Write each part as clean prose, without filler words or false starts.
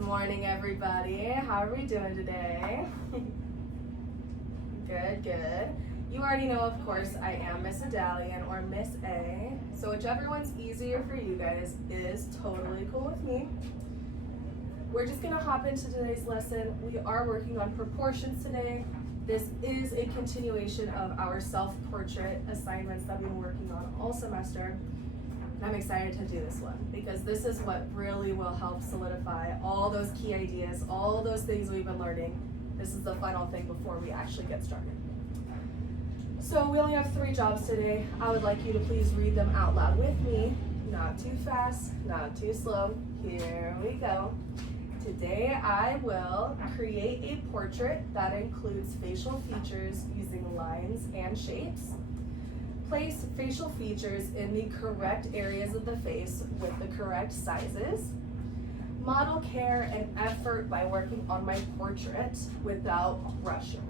morning, everybody. How are we doing today? Good. You already know, of course, I am Miss Adalian or Miss A. So whichever one's easier for you guys is totally cool with me. We're just gonna hop into today's lesson. We are working on proportions today. This is a continuation of our self-portrait assignments that we've been working on all semester. And I'm excited to do this one because this is what really will help solidify all those key ideas, all those things we've been learning. This is the final thing before we actually get started. So we only have 3 jobs today. I would like you to please read them out loud with me. Not too fast, not too slow. Here we go. Today I will create a portrait that includes facial features using lines and shapes. Place facial features in the correct areas of the face with the correct sizes. Model care and effort by working on my portrait without rushing.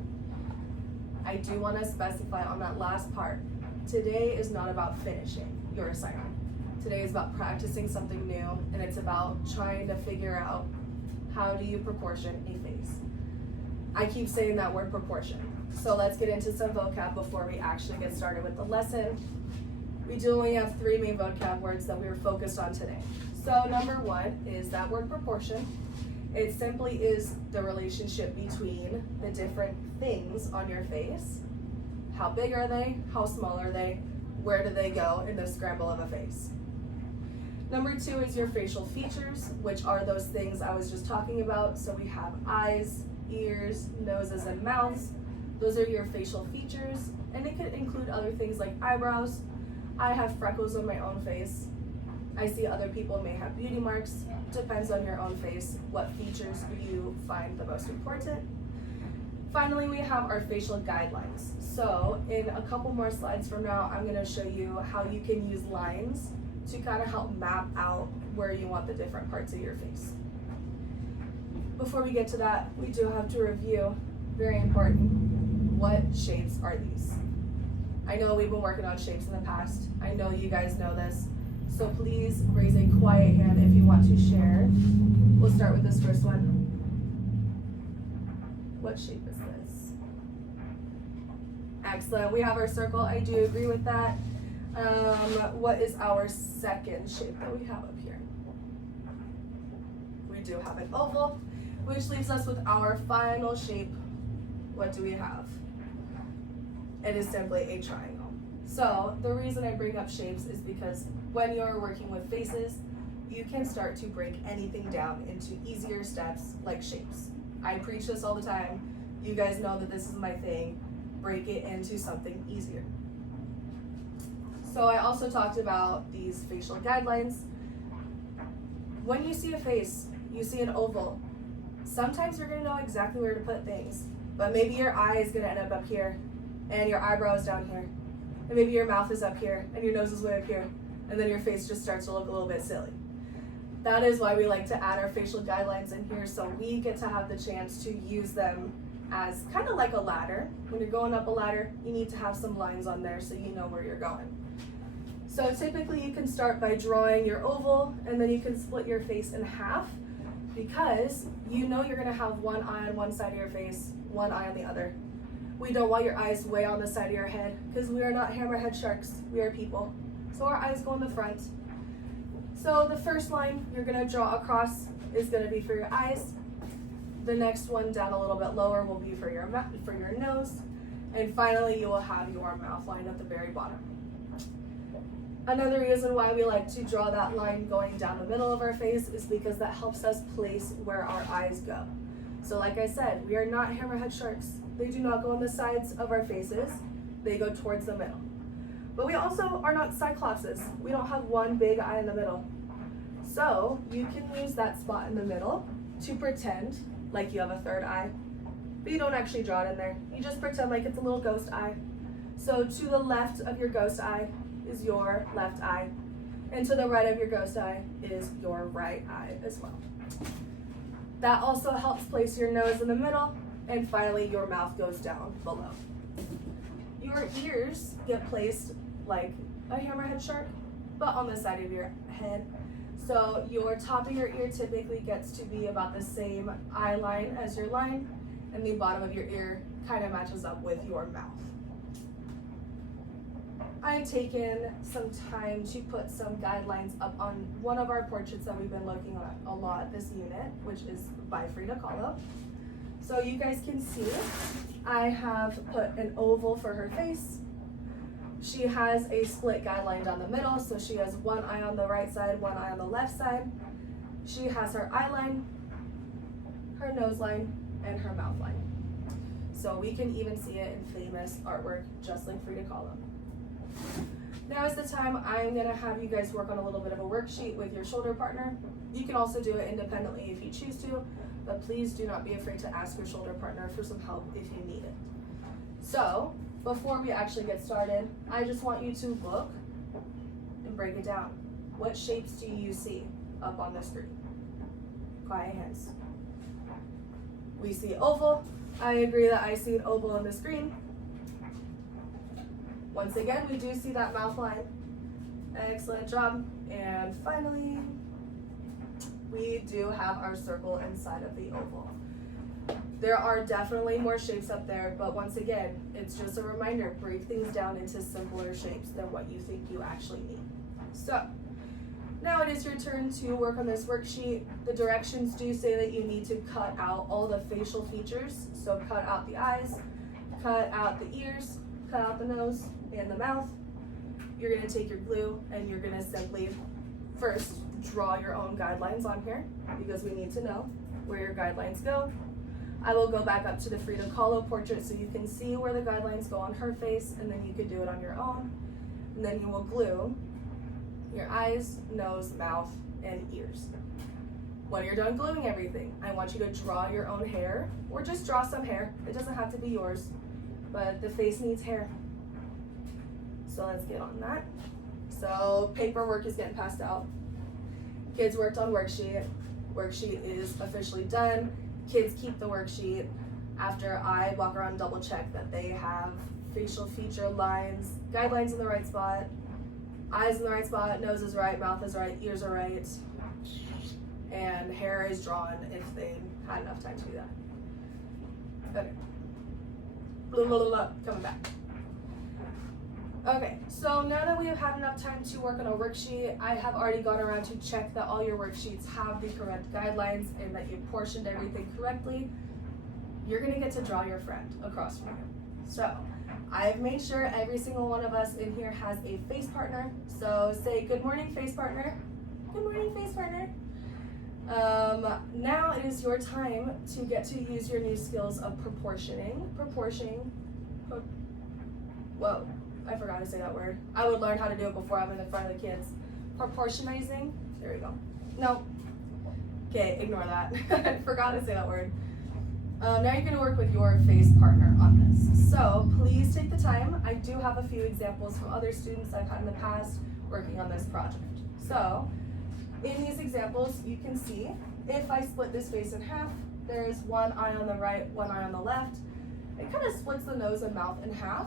I do want to specify on that last part, today is not about finishing your assignment. Today is about practicing something new, and it's about trying to figure out how do you proportion a face. I keep saying that word proportion. So let's get into some vocab before we actually get started with the lesson. We do only have 3 main vocab words that we are focused on today. So number 1 is that word proportion. It simply is the relationship between the different things on your face. How big are they? How small are they? Where do they go in the scramble of a face? Number 2 is your facial features, which are those things I was just talking about. So we have eyes, ears, noses, and mouths. Those are your facial features, and it could include other things like eyebrows. I have freckles on my own face. I see other people may have beauty marks. Depends on your own face, what features you find the most important. Finally, we have our facial guidelines. So in a couple more slides from now, I'm gonna show you how you can use lines to kind of help map out where you want the different parts of your face. Before we get to that, we do have to review, very important, what shapes are these? I know we've been working on shapes in the past. I know you guys know this. So please raise a quiet hand if you want to share. We'll start with this first one. What shape is this? Excellent, we have our circle. I do agree with that. What is our second shape that we have up here? We do have an oval, which leaves us with our final shape. What do we have? It is simply a triangle. So the reason I bring up shapes is because when you're working with faces, you can start to break anything down into easier steps like shapes. I preach this all the time. You guys know that this is my thing. Break it into something easier. So I also talked about these facial guidelines. When you see a face, you see an oval. Sometimes you're gonna know exactly where to put things, but maybe your eye is gonna end up here, and your eyebrow is down here, and maybe your mouth is up here, and your nose is way up here, and then your face just starts to look a little bit silly. That is why we like to add our facial guidelines in here, so we get to have the chance to use them as kind of like a ladder. When you're going up a ladder, you need to have some lines on there so you know where you're going. So typically you can start by drawing your oval, and then you can split your face in half, because you know you're gonna have one eye on one side of your face, one eye on the other. We don't want your eyes way on the side of your head, because we are not hammerhead sharks, we are people. So our eyes go in the front. So the first line you're gonna draw across is gonna be for your eyes. The next one down a little bit lower will be for your nose. And finally you will have your mouth line at the very bottom. Another reason why we like to draw that line going down the middle of our face is because that helps us place where our eyes go. So like I said, we are not hammerhead sharks. They do not go on the sides of our faces. They go towards the middle. But we also are not cyclopses. We don't have one big eye in the middle. So you can use that spot in the middle to pretend like you have a third eye, but you don't actually draw it in there. You just pretend like it's a little ghost eye. So to the left of your ghost eye is your left eye, and to the right of your ghost eye is your right eye as well. That also helps place your nose in the middle, and finally your mouth goes down below. Your ears get placed like a hammerhead shark, but on the side of your head. So your top of your ear typically gets to be about the same eye line as your line, and the bottom of your ear kind of matches up with your mouth. I've taken some time to put some guidelines up on one of our portraits that we've been looking at a lot this unit, which is by Frida Kahlo. So you guys can see, I have put an oval for her face. She has a split guideline down the middle, so she has one eye on the right side, one eye on the left side. She has her eye line, her nose line, and her mouth line. So we can even see it in famous artwork, just like Frida Kahlo. Now is the time I'm gonna have you guys work on a little bit of a worksheet with your shoulder partner. You can also do it independently if you choose to, but please do not be afraid to ask your shoulder partner for some help if you need it. So, before we actually get started, I just want you to look and break it down. What shapes do you see up on the screen? Quiet hands. We see oval. I agree that I see an oval on the screen. Once again, we do see that mouth line. Excellent job. And finally, we do have our circle inside of the oval. There are definitely more shapes up there, but once again, it's just a reminder, break things down into simpler shapes than what you think you actually need. So, now it is your turn to work on this worksheet. The directions do say that you need to cut out all the facial features. So cut out the eyes, cut out the ears, cut out the nose and the mouth. You're gonna take your glue and you're gonna simply first draw your own guidelines on here because we need to know where your guidelines go. I will go back up to the Frida Kahlo portrait so you can see where the guidelines go on her face, and then you can do it on your own. And then you will glue your eyes, nose, mouth, and ears. When you're done gluing everything, I want you to draw your own hair, or just draw some hair. It doesn't have to be yours, but the face needs hair. So let's get on that. So paperwork is getting passed out. Kids worked on worksheet. Worksheet is officially done. Kids keep the worksheet after I walk around and double check that they have facial feature lines, guidelines in the right spot, eyes in the right spot, nose is right, mouth is right, ears are right, and hair is drawn if they had enough time to do that. Okay. Blah, blah, blah, blah. Coming back. Okay, so now that we have had enough time to work on a worksheet, I have already gone around to check that all your worksheets have the correct guidelines and that you've portioned everything correctly. You're gonna get to draw your friend across from you. So, I've made sure every single one of us in here has a face partner. So say, good morning, face partner. Good morning, face partner. Now it is your time to get to use your new skills of whoa. I forgot to say that word. I would learn how to do it before I'm in the front of the kids. Proportionizing. There we go. No. Okay, ignore that. I forgot to say that word. Now you're going to work with your face partner on this. So please take the time. I do have a few examples from other students I've had in the past working on this project. So in these examples, you can see if I split this face in half, there's one eye on the right, one eye on the left. It kind of splits the nose and mouth in half.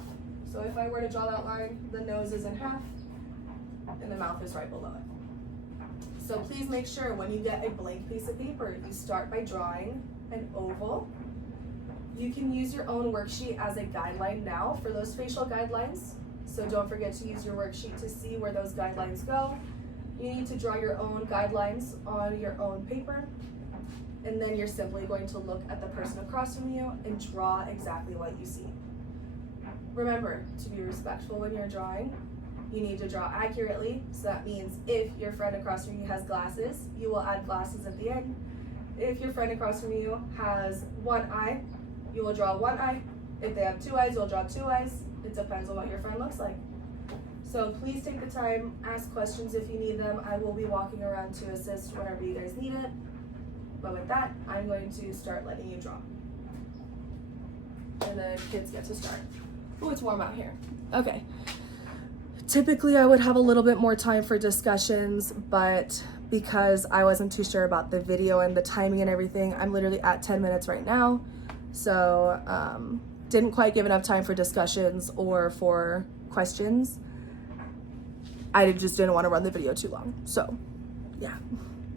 So if I were to draw that line, the nose is in half and the mouth is right below it. So please make sure when you get a blank piece of paper, you start by drawing an oval. You can use your own worksheet as a guideline now for those facial guidelines. So don't forget to use your worksheet to see where those guidelines go. You need to draw your own guidelines on your own paper. And then you're simply going to look at the person across from you and draw exactly what you see. Remember to be respectful when you're drawing. You need to draw accurately, so that means if your friend across from you has glasses, you will add glasses at the end. If your friend across from you has one eye, you will draw one eye. If they have two eyes, you'll draw two eyes. It depends on what your friend looks like. So please take the time, ask questions if you need them. I will be walking around to assist whenever you guys need it. But with that, I'm going to start letting you draw. And the kids get to start. Oh, it's warm out here. Okay. Typically, I would have a little bit more time for discussions, but because I wasn't too sure about the video and the timing and everything, I'm literally at 10 minutes right now. So, didn't quite give enough time for discussions or for questions. I just didn't want to run the video too long. So, Yeah.